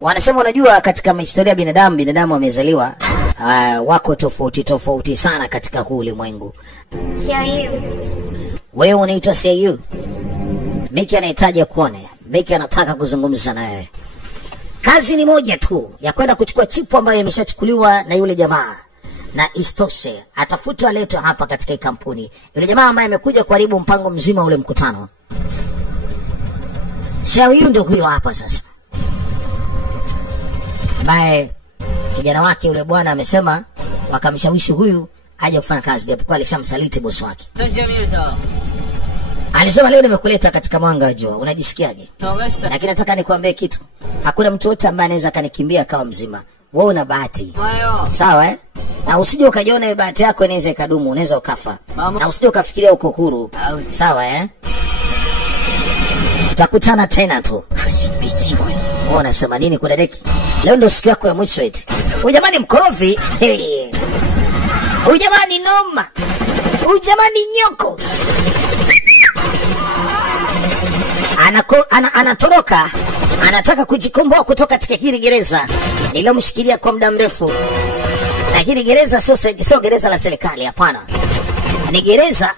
Wanasema unajua katika historia ya binadamu wamezaliwa wako tofauti sana katika huu ulimwengu. Xiaoyu. Wewe unaitwa Xiaoyu. Miki anahitaji kuone. Miki anataka kuzungumza na wewe. Kazi ni moja tu, ya kwenda kuchukua chipu ambayo imeshachukuliwa na yule jamaa. Na istoshe, atafutwa aletwe hapa katika kampuni. Yule jamaa ambaye amekuja kuharibu mpango mzima ule mkutano. Xiaoyu ndio huyo hapa sasa. Bae kijana wake yule bwana amesema wakamshawishi huyu aje kufanya kazi, japokuwa alishamsaliti bosi wake. Alisema leo nimekuleta katika mwanga wa jua, unajisikiaje? Lakini nataka nikwambie kitu. Hakuna mtu yote ambaye anaweza kanikimbia akawa mzima. Wewe una bahati. Sawa eh? Na usije ukajiona bahati yako inaweza ikadumu, unaweza ukafa. Na usije ukafikiria uko huru. Sawa eh? Tutakutana tena tu. Unasema nini kwa dadeki? Leo ndio siku yako ya mwisho eti. Huyu jamani mkorofi. Huyu jamani noma. Huyu jamani nyoko. Anatoroka. Anataka kujikomboa kutoka katika hili gereza nilomshikilia kwa muda mrefu. Na hili gereza sio gereza la serikali, hapana. Ni gereza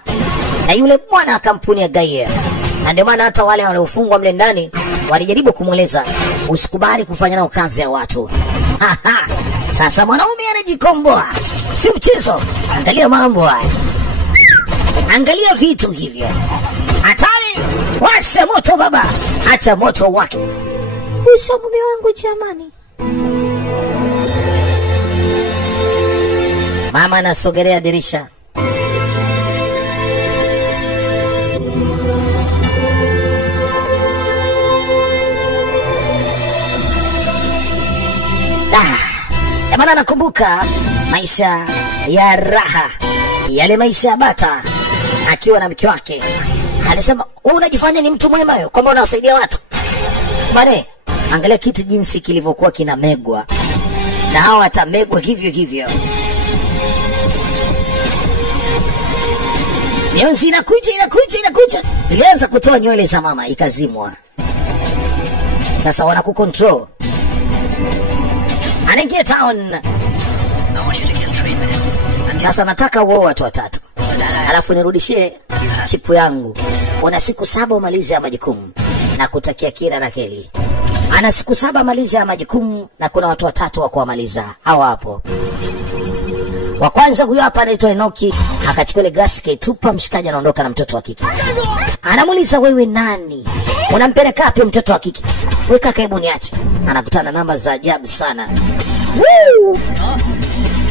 na yule bwana wa kampuni ya Gaia. Na ndio maana hata wale waliofungwa mle ndani walijaribu kumueleza usikubali kufanya nao kazi ya watu. Sasa mwanaume anajikomboa. Si mchezo. Angalia mambo haya. Angalia vitu hivyo. Hatari! Washa moto baba. Acha moto wake. Usha mume wangu jamani. Mama anasogelea dirisha. Jamani nakumbuka maisha ya raha. Yale maisha ya bata akiwa na mke wake. Alisema, unajifanya ni mtu mwema wewe, kwamba unawasaidia watu. Bale, angalia kitu jinsi kilivyokuwa kinamegwa. Na hao watamegwa hivyo. Mionzi inakuja. Ilianza kutoa nywele za mama, ikazimwa. Sasa wanakukontrol. Anaingia town. Sasa nataka uoe watu watatu. Alafu nirudishie chipu yangu. Una siku 7 umalize ya majukumu. Na kutakia kila na keli. Ana siku 7 maliza ya majukumu na kuna watu watatu wa kuwamaliza. Hawa hapo. Wa kwanza huyo hapa anaitwa Enoki, akachukua ile glasi kaitupa, mshikaji anaondoka na mtoto wa kike. Anamuuliza wewe nani? Unampeleka wapi mtoto wa kike? Wewe kaka hebu niache. Anakutana namba za ajabu sana. Woo!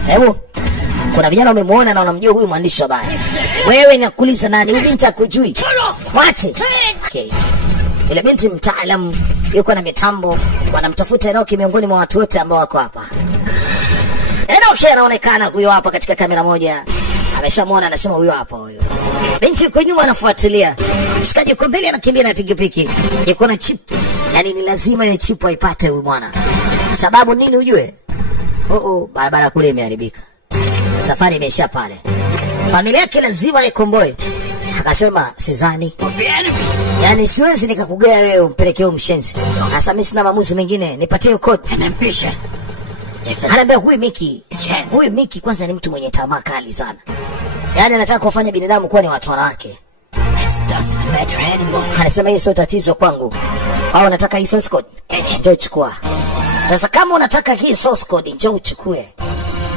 Hebu kuna vijana wamemuona na unamjua huyu mwandishi wa habari. Wewe nakuuliza nani? Huyu binti akujui. Wache. Okay. Ile binti mtaalamu yuko na mitambo, wanamtafuta Enoki miongoni mwa watu wote ambao wako hapa. Enoki anaonekana huyo hapa katika kamera moja. Ameshamuona, anasema huyo hapa huyo. Binti yuko nyuma anafuatilia. Mshikaji yuko mbele anakimbia na pikipiki. Yuko na chip. Yaani ni lazima ile chip aipate huyu bwana. Sababu nini ujue? Barabara kule imeharibika. Safari imeisha pale. Familia yake lazima ikomboe. Akasema sizani. Yaani siwezi nikakugea wewe umpelekee mshenzi. Sasa mimi sina maamuzi mengine, nipatie code. Anampisha. Anaambia huyu Miki kwanza ni mtu mwenye tamaa kali sana. Yaani anataka kufanya binadamu kuwa ni watu wanawake. Anasema hiyo sio tatizo kwangu. Au unataka hii source code? Njoo chukua. Sasa kama unataka hii source code njoo uchukue.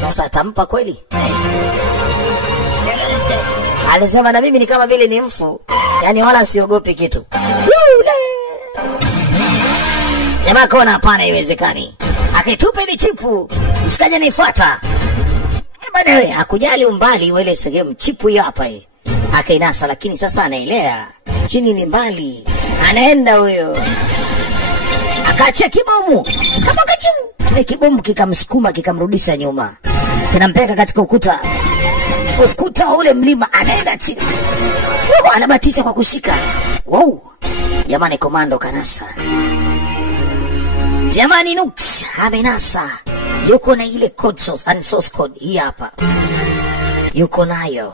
Sasa atampa kweli? Alisema na mimi ni kama vile ni mfu. Yaani wala siogopi kitu. Jamaa kona hapana haiwezekani. Akitupa ile chipu, mshikaji anifuata. Bwana wewe hakujali umbali wa ile sehemu, chipu hiyo hapa hii. Akainasa, lakini sasa anaelea. Chini ni mbali. Anaenda huyo. Akaachia kibomu. Kapaka chini. Kile kibomu kikamsukuma kikamrudisha nyuma. Kinampeka katika ukuta ule mlima, anaenda chini. Anabatisha kwa kushika. Wow. Jamani komando kanasa. Jamani Nux amenasa. Yuko na ile code source code hii hapa. Yuko nayo.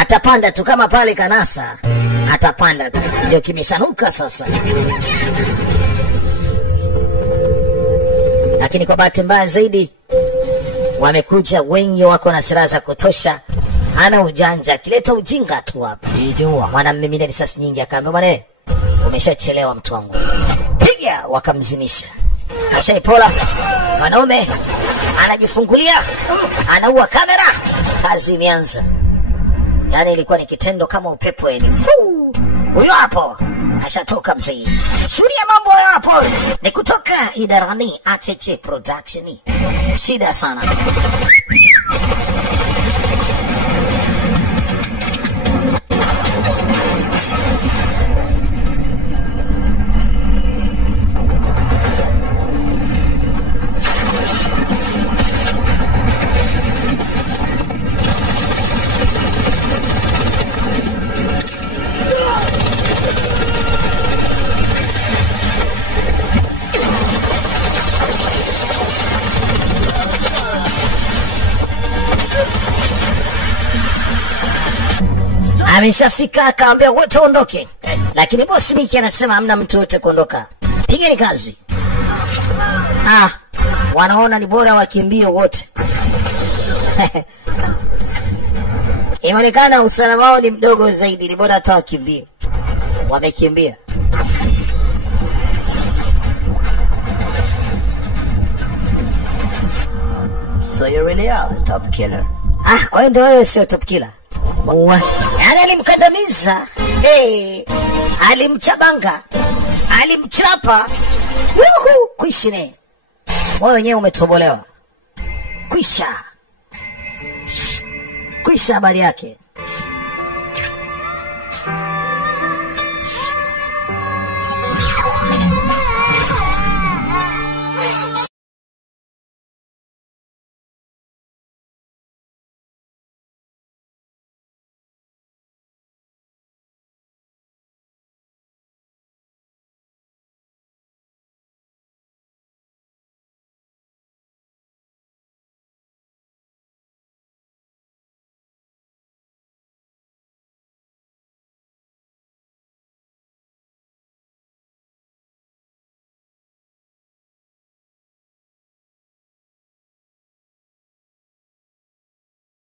Atapanda tu kama pale kanasa. Atapanda tu. Ndio kimeshanuka sasa. lakini kwa bahati mbaya zaidi wamekuja wengi, wako na silaha za kutosha. Hana ujanja, akileta ujinga tu hapa. Mwanamimina risasi nyingi, akaambia bwana, umeshachelewa mtu wangu, piga. Wakamzimisha. Kashaipola mwanaume anajifungulia, anaua kamera. Kazi imeanza. Yani ilikuwa ni kitendo kama upepo yani. Huyo hapo ashatoka mzee. Shuhudia mambo hapo. Ni kutoka idarani Acheche Production. Shida sana. Ameshafika, akaambia wote ondoke. Lakini bosi Miki anasema hamna mtu wote kuondoka. Pigeni kazi. Wanaona ni bora wakimbie wote. Inaonekana usalama wao ni mdogo zaidi, ni bora hata wakimbie. Wamekimbia. So you really are a top killer. Kwa hiyo ndio wewe sio top killer. Yani alimkandamiza, alimchabanga, alimchapa. Kuishine. Wewe wenyewe umetobolewa. Kwisha habari yake.